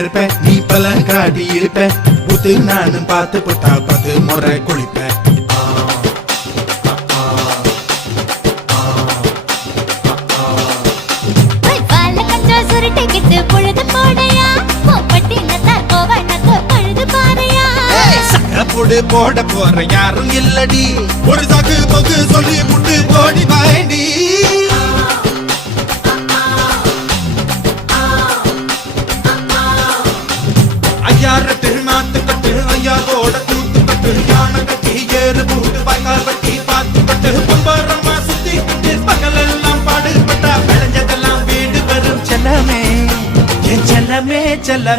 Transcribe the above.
இருப்பேன், நீ பலம் காட்டி இருப்பேன். புத்து நானும் பார்த்து புட்டா 10 முறை குளிப்பேன். போட போற யாரும் இல்லடி, ஒரு சாக்கு போக்கு சொல்லி புட்டு போடி வாண்டி. ஐயாரட்டு மாத்து கட்டு, ஐயாவோட கூத்து கட்டு, யானை கட்டி ஏறு பூட்டு வாய்க்கால் வட்டி பார்த்து கட்டு. பொம்பரமா சுத்தி கட்டு, பகல் எல்லாம் பாடுபட்டா விளைஞ்சதெல்லாம் வீடு வரும். செல்லமே என் செல்லமே செல்ல